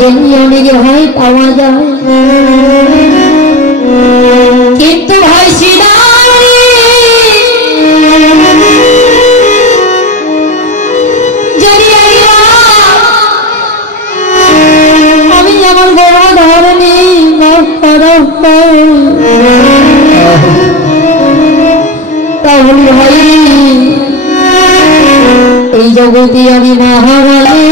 গেলে অনেক ভাই পাওয়া যায়, কিন্তু ভাই যদি আমি আমার বড় ধরনি তাহলে ভাই এই জগতে আমি মহারানী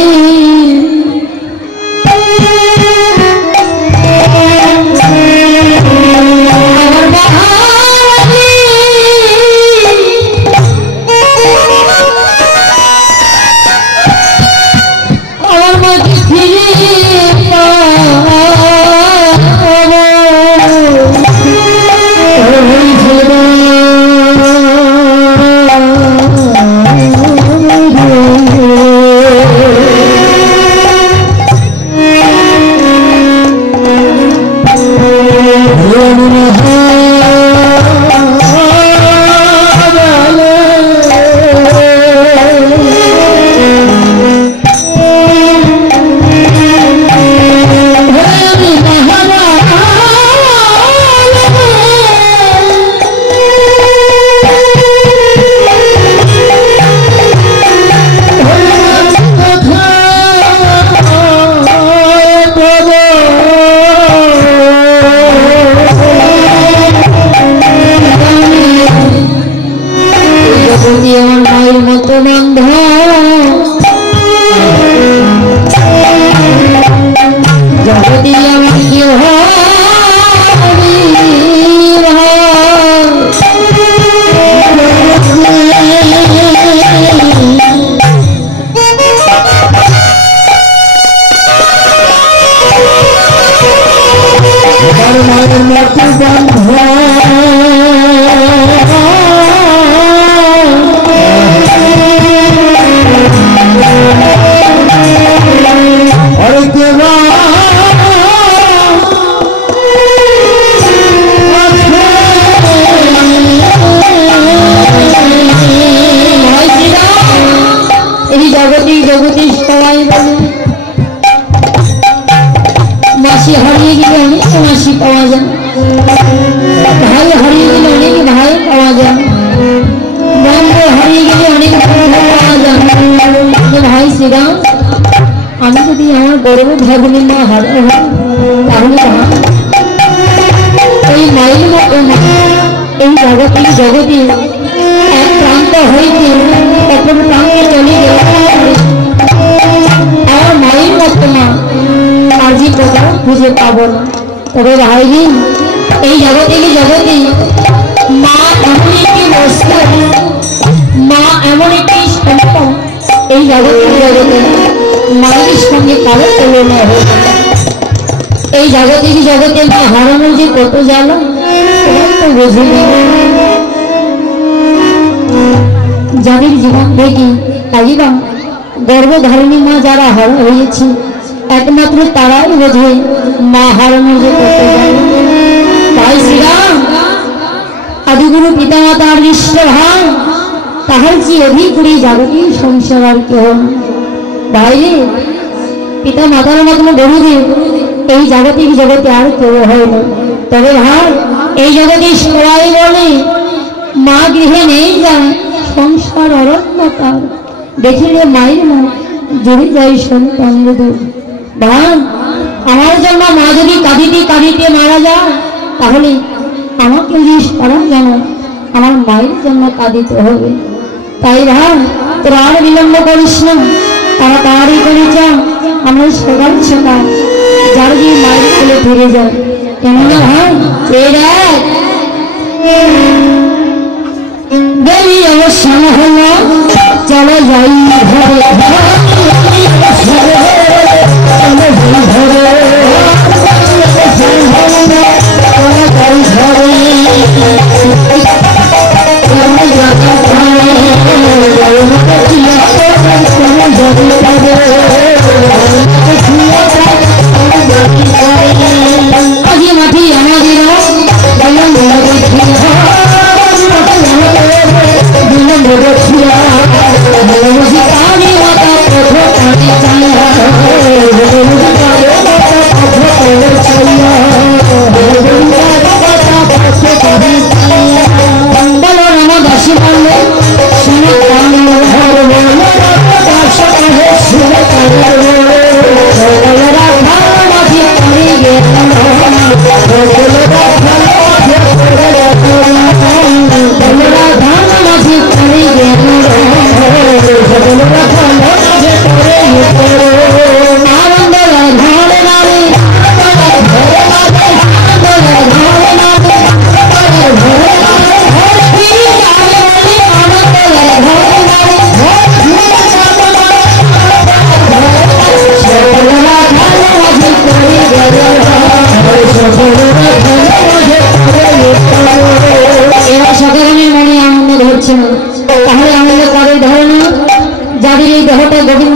মাসি হারিয়ে গেলে অনেক মাসি পাওয়া যায়, ভাই হারিয়ে গেলে অনেক ভাই পাওয়া যায়, বন্ধু হারিয়ে গেলে অনেক বন্ধু পাওয়া যায়। ভাই শ্রীরাম, আমি যদি আমার গর্ব ভাগ্নি মা হারাই তাহলে এই মায়ের মতো এই জগতে এক প্রান্ত হইতে অপর প্রান্তে চলে গেল আমার মায়ের মতো মা আজি কোথাও খুঁজে পাবো না। তবে ভাইজি এই জগতে মা এমন একটি বস্তু, মা এমন একটি সম্পদ, এই জগতে মায়ের সঙ্গে কারো তুলনা হবে। এই জগতে মা হারানো যে কত জানো তো বুঝিনি। যাদের জীবন থেকে তাইবা গর্ভধারিণী মা যারা হারা হয়েছে একমাত্র তারাই বোঝে মা হারানো যে কত জানো। তাই শ্রীরাম আদিগুরু পিতা মাতার নিষ্ঠ ভাই তাহার যে অধিক জাগতিক সংসার আর কেহ বাইরে পিতা মাতার মতন গুরুদেব এই জগতে আর কেউ হয় না। তবে ভাই এই জগতে সবাই বলে মা গৃহে নেই যায় সংসার অরণ্যতার, দেখিলে মায়ের মা জড়ে যায় সন্তান দুধ। ভাই আমার জন্য মা যদি কাঁদিতে মারা যায় তাহলে আমাকে যে সারা যেন আমার মায়ের জন্য কাঁদিতে হবে। তাই ভাই তোরা আর বিলম্ব করিস না, তাড়াতাড়ি করে যা, আমরা সকাল যার যে মায়ের কোলে ফিরে যায়। কেননা ভাই দেরি অবসান হলো, চলো যাই ঘরে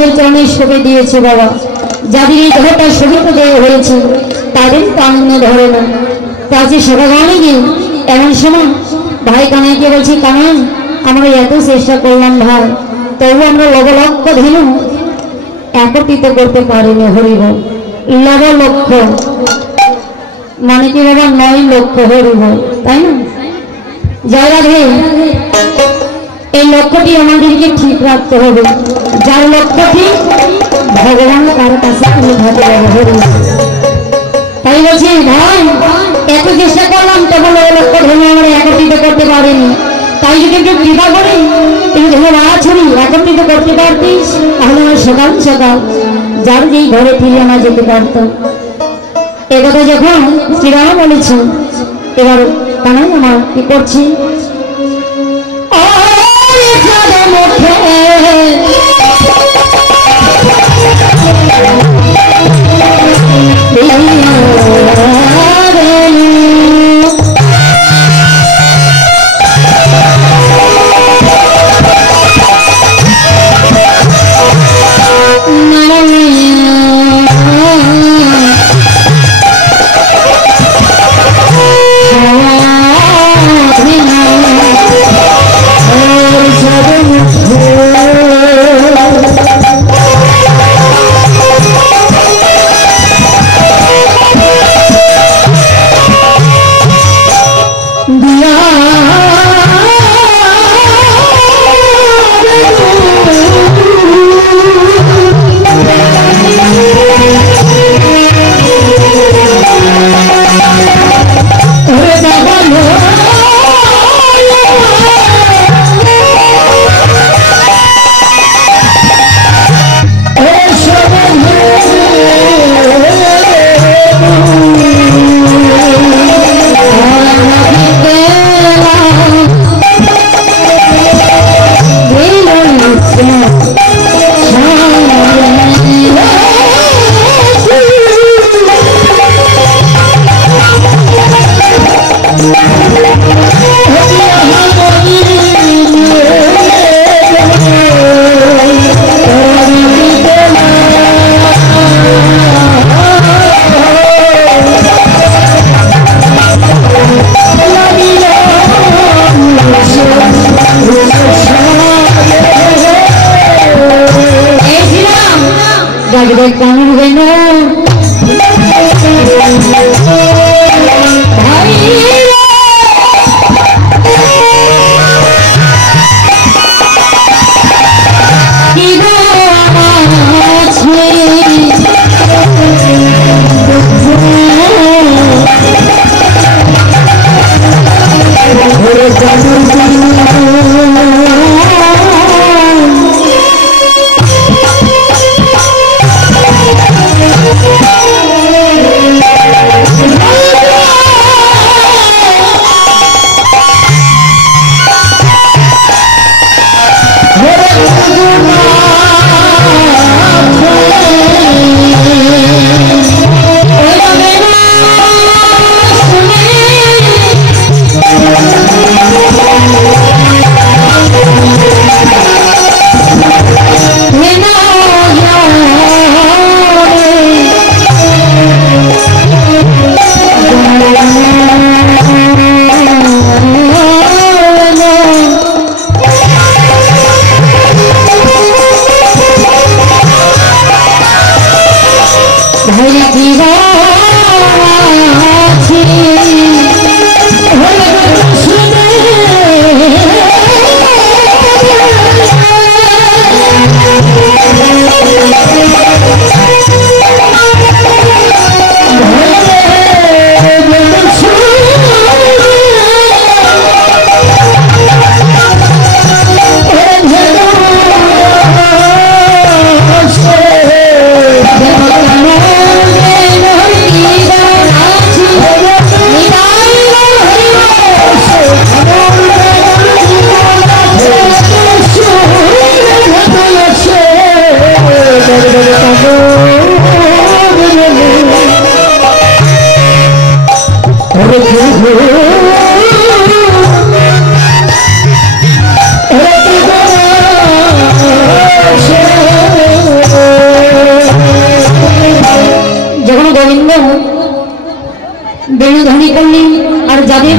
তোমাদের চরণে সঁপে দিয়েছে বাবা। যাদের এই দেহটা শরীর দেওয়া হয়েছে তাদের আনন্দ ধরে না। তাকে সকালে গিয়ে এমন সময় ভাই কানাইকে বলছি, কানাই আমরা এত চেষ্টা করলাম ভাই, তবু আমরা লবলক্ষ ধেনু একত্রিত করতে পারিনি। হরিব লবলক্ষ মানে কি বাবা? 9 লক্ষ। হরিব, তাই না? জয় রাধে। এই লক্ষ্যটি আমাদেরকে ঠিক রাখতে হবে। যার লক্ষ্যটি ভগবান তার কাছে তুলে ধরতে হবে। তাই বলছি ভাই, এত চেষ্টা করলাম তখন লক্ষ্য ধরে আমরা একত্রিত করতে পারিনি। তাই যদি একটু কৃপা করি, তুমি ধরে ছড়ি একত্রিত করতে পারতিস, তাহলে আমার সকাল সকাল যার যেই ঘরে ফিরে আমরা যেতে পারতাম। একথা যখন শ্রীরাম বলেছেন, এবার কানাই আমার কি করছি,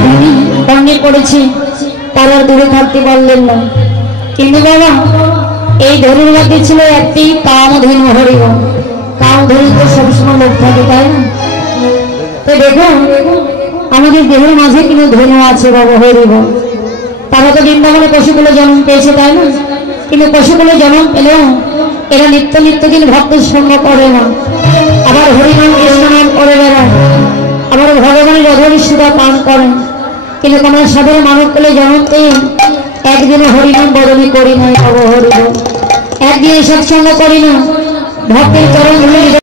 ভূমি কর্ণে পড়েছে, তারা আর দূরে থাকতে পারলেন না। কিন্তু বাবা, এই ধনুর মধ্যে ছিল একটি কামধেনু হরিব। কামধেনু তো সবসময় লোক থাকে, তাই না? তো দেখুন, আমাদের দেহের মাঝে কিন্তু ধনু আছে বাবা হরিব। তারা তো বৃন্দাবনে পশুকুলে জন্ম পেয়েছে, তাই না? কিন্তু পশুকুলে জন্ম পেলেও এরা নিত্য নিত্য দিন ভক্তের সঙ্গ করে না, আবার হরিনাম কৃষ্ণ নাম করে বেড়ায়, আবার ভগবানের অধরি সুধা পান করেন। কিন্তু আমরা সাধারণ মানব কুলে জন্ম পেয়ে একদিনে হরিনাম বদলি করি নাই বাবা হরিব, একদিনে সৎসঙ্গ করি না, ভক্তের চরণ ধরে